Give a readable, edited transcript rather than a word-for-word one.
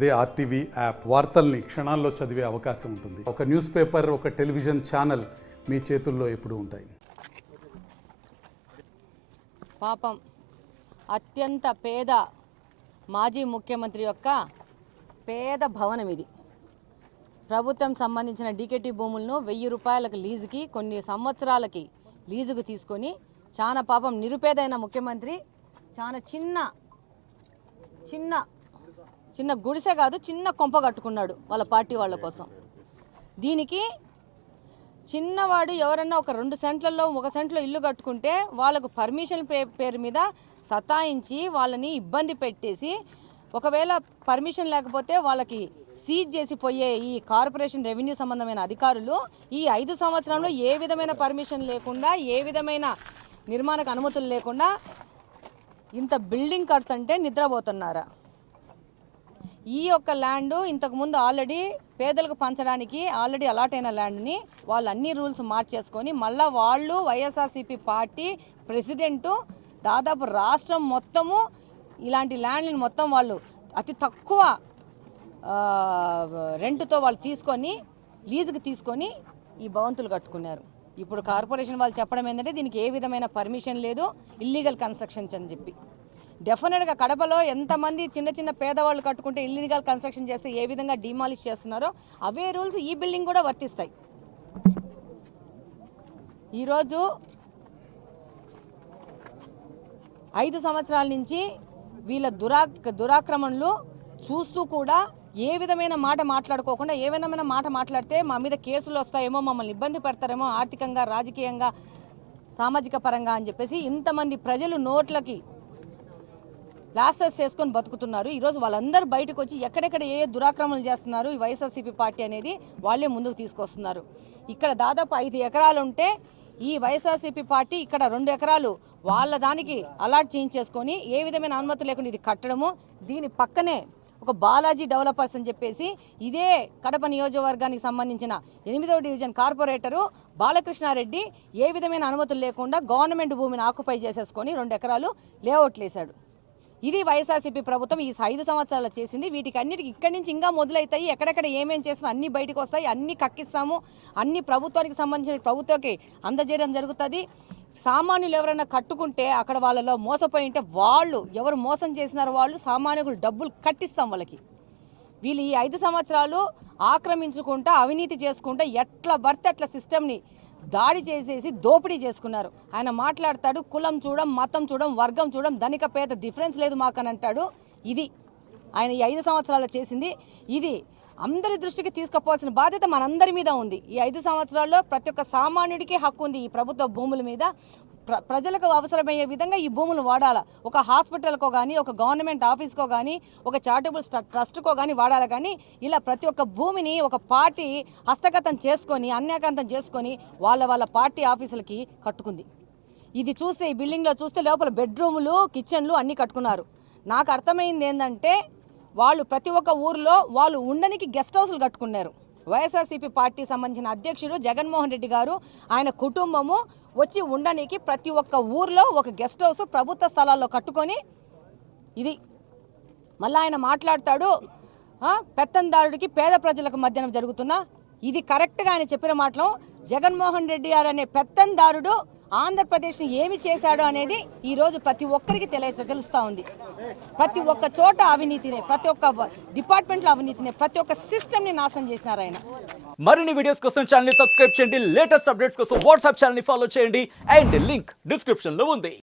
అదే RTV app వార్తల్ని క్షణాల్లో చదివే అవకాశం ఉంటుంది. ఒక న్యూస్ పేపర్, ఒక టెలివిజన్ ఛానల్ మీ చేతుల్లో ఎప్పుడూ ఉంటాయి. పాపం అత్యంత పేద మాజీ ముఖ్యమంత్రి యొక్క పేద భవనం ఇది. ప్రభుత్వం సంబంధించిన డీకేటీ భూములను 1000 రూపాయలకు లీజుకి కొన్ని సంవత్సరాలకి లీజుకు తీసుకొని చాలా పాపం నిరుపేదైన ముఖ్యమంత్రి చాలా చిన్న గుడిసె కాదు, చిన్న కొంప కట్టుకున్నాడు వాళ్ళ పార్టీ వాళ్ళ కోసం. దీనికి చిన్నవాడు ఎవరన్నా ఒక 2 సెంట్లలో 1 సెంట్లో ఇల్లు కట్టుకుంటే వాళ్ళకు పర్మిషన్ పేరు మీద సతాయించి వాళ్ళని ఇబ్బంది పెట్టేసి, ఒకవేళ పర్మిషన్ లేకపోతే వాళ్ళకి సీజ్ చేసి పోయే ఈ కార్పొరేషన్ రెవెన్యూ సంబంధమైన అధికారులు ఈ 5 సంవత్సరంలో ఏ విధమైన పర్మిషన్ లేకుండా, ఏ విధమైన నిర్మాణకు అనుమతులు లేకుండా ఇంత బిల్డింగ్ కడుతుంటే నిద్రపోతున్నారా? ఈ యొక్క ల్యాండ్ ఇంతకుముందు ఆల్రెడీ పేదలకు పంచడానికి ఆల్రెడీ అలాట్ అయిన ల్యాండ్ని వాళ్ళు అన్ని రూల్స్ మార్చేసుకొని మళ్ళీ వాళ్ళు వైఎస్ఆర్సీపీ పార్టీ ప్రెసిడెంటు దాదాపు రాష్ట్రం మొత్తము ఇలాంటి ల్యాండ్ని మొత్తం వాళ్ళు అతి తక్కువ రెంట్తో వాళ్ళు తీసుకొని లీజుకి తీసుకొని ఈ భవంతులు కట్టుకున్నారు. ఇప్పుడు కార్పొరేషన్ వాళ్ళు చెప్పడం ఏంటంటే దీనికి ఏ విధమైన పర్మిషన్ లేదు, ఇల్లీగల్ కన్స్ట్రక్షన్స్ అని చెప్పి. డెఫినెట్గా కడపలో ఎంతమంది చిన్న పేదవాళ్ళు కట్టుకుంటే ఇల్లీగల్ కన్స్ట్రక్షన్ చేస్తే ఏ విధంగా డిమాలిష్ చేస్తున్నారో అవే రూల్స్ ఈ బిల్డింగ్ కూడా వర్తిస్తాయి. ఈరోజు 5 సంవత్సరాల నుంచి వీళ్ళ దురాక్రమణలు చూస్తూ కూడా ఏ విధమైన మాట మాట్లాడుకోకుండా, ఏ విధమైన మాట మాట్లాడితే మా మీద కేసులు వస్తాయేమో, మమ్మల్ని ఇబ్బంది పెడతారేమో ఆర్థికంగా, రాజకీయంగా, సామాజిక పరంగా అని చెప్పేసి ఇంతమంది ప్రజలు నోట్లకి ప్లాస్టర్స్ చేసుకొని బతుకుతున్నారు. ఈరోజు వాళ్ళందరూ బయటకు వచ్చి ఎక్కడెక్కడ ఏ దురాక్రమణలు చేస్తున్నారు ఈ వైఎస్ఆర్సీపీ పార్టీ అనేది వాళ్ళే ముందుకు తీసుకొస్తున్నారు. ఇక్కడ దాదాపు 5 ఎకరాలు ఉంటే ఈ వైఎస్ఆర్సీపీ పార్టీ ఇక్కడ 2 ఎకరాలు వాళ్ళ దానికి అలాట్ చేయించేసుకొని ఏ విధమైన అనుమతి లేకుండా ఇది కట్టడము. దీని పక్కనే ఒక బాలాజీ డెవలపర్స్ అని చెప్పేసి ఇదే కడప నియోజకవర్గానికి సంబంధించిన 8వ డివిజన్ కార్పొరేటరు బాలకృష్ణారెడ్డి ఏ విధమైన అనుమతులు లేకుండా గవర్నమెంట్ భూమిని ఆక్యుపై చేసేసుకొని 2 ఎకరాలు లేఅవుట్లు వేశాడు. ఇది వైఎస్ఆర్సీపీ ప్రభుత్వం ఈ 5 సంవత్సరాలు చేసింది. వీటికి అన్నిటికీ ఇక్కడి నుంచి ఇంకా మొదలవుతాయి. ఎక్కడెక్కడ ఏమేం చేసినా అన్ని బయటకు వస్తాయి, అన్ని కక్కిస్తాము, అన్ని ప్రభుత్వానికి సంబంధించిన ప్రభుత్వకి అందజేయడం జరుగుతుంది. సామాన్యులు ఎవరైనా కట్టుకుంటే అక్కడ వాళ్ళలో మోసపోయి ఉంటే వాళ్ళు ఎవరు మోసం చేసినారో వాళ్ళు సామాన్యులు డబ్బులు కట్టిస్తాం వాళ్ళకి. వీళ్ళు ఈ 5 సంవత్సరాలు ఆక్రమించుకుంటా అవినీతి చేసుకుంటా ఎట్లా పడితే అట్లా సిస్టమ్ని దాడి చేసేసి దోపిడీ చేసుకున్నారు. ఆయన మాట్లాడతాడు కులం చూడం, మతం చూడం, వర్గం చూడం, ధనిక పేద డిఫరెన్స్ లేదు మాకని అంటాడు. ఇది ఆయన ఈ 5 సంవత్సరాలు చేసింది. ఇది అందరి దృష్టికి తీసుకుపోవాల్సిన బాధ్యత మనందరి మీద ఉంది. ఈ 5 సంవత్సరాల్లో ప్రతి ఒక్క సామాన్యుడికి హక్కు ఉంది ఈ ప్రభుత్వ భూముల మీద. ప్రజలకు అవసరమయ్యే విధంగా ఈ భూములు వాడాలా. ఒక హాస్పిటల్కో కానీ, ఒక గవర్నమెంట్ ఆఫీస్కో కానీ, ఒక చారిటబుల్ ట్రస్ట్కో కానీ వాడాలి. కానీ ఇలా ప్రతి ఒక్క భూమిని ఒక పార్టీ హస్తగతం చేసుకొని, అన్యాక్రాంతం చేసుకొని వాళ్ళ పార్టీ ఆఫీసులకి కట్టుకుంది. ఇది చూస్తే ఈ బిల్డింగ్లో చూస్తే లోపల బెడ్రూములు, కిచెన్లు అన్నీ కట్టుకున్నారు. నాకు అర్థమైంది ఏంటంటే వాళ్ళు ప్రతి ఒక్క ఊర్లో వాళ్ళు ఉండనికి గెస్ట్ హౌస్లు కట్టుకున్నారు. వైఎస్ఆర్సీపీ పార్టీ సంబంధించిన అధ్యక్షుడు జగన్మోహన్ రెడ్డి గారు ఆయన కుటుంబము వచ్చి ఉండడానికి ప్రతి ఒక్క ఊర్లో ఒక గెస్ట్ హౌస్ ప్రభుత్వ స్థలాల్లో కట్టుకొని ఇది మళ్ళీ ఆయన మాట్లాడతాడు పెత్తందారుడికి పేద ప్రజలకు మధ్యన జరుగుతున్నా. ఇది కరెక్ట్గా ఆయన చెప్పిన మాటలు. జగన్మోహన్ రెడ్డి గారు అనే పెత్తందారుడు ఆంధ్రప్రదేశ్ని ఏమి చేశాడు అనేది ఈరోజు ప్రతి ఒక్కరికి తెలుస్తూ ఉంది. ప్రతి ఒక్క చోట అవినీతినే, ప్రతి ఒక్క డిపార్ట్మెంట్లో అవినీతినే, ప్రతి ఒక్క సిస్టమ్ని నాశనం చేసినారు ఆయన. మరిన్ని వీడియోస్ కోసం ఛానల్ ని సబ్స్క్రైబ్ చేయండి. లేటెస్ట్ అప్డేట్స్ కోసం వాట్సాప్ ఛానల్ ని ఫాలో చేయండి. అండ్ లింక్ డిస్క్రిప్షన్ లో ఉంది.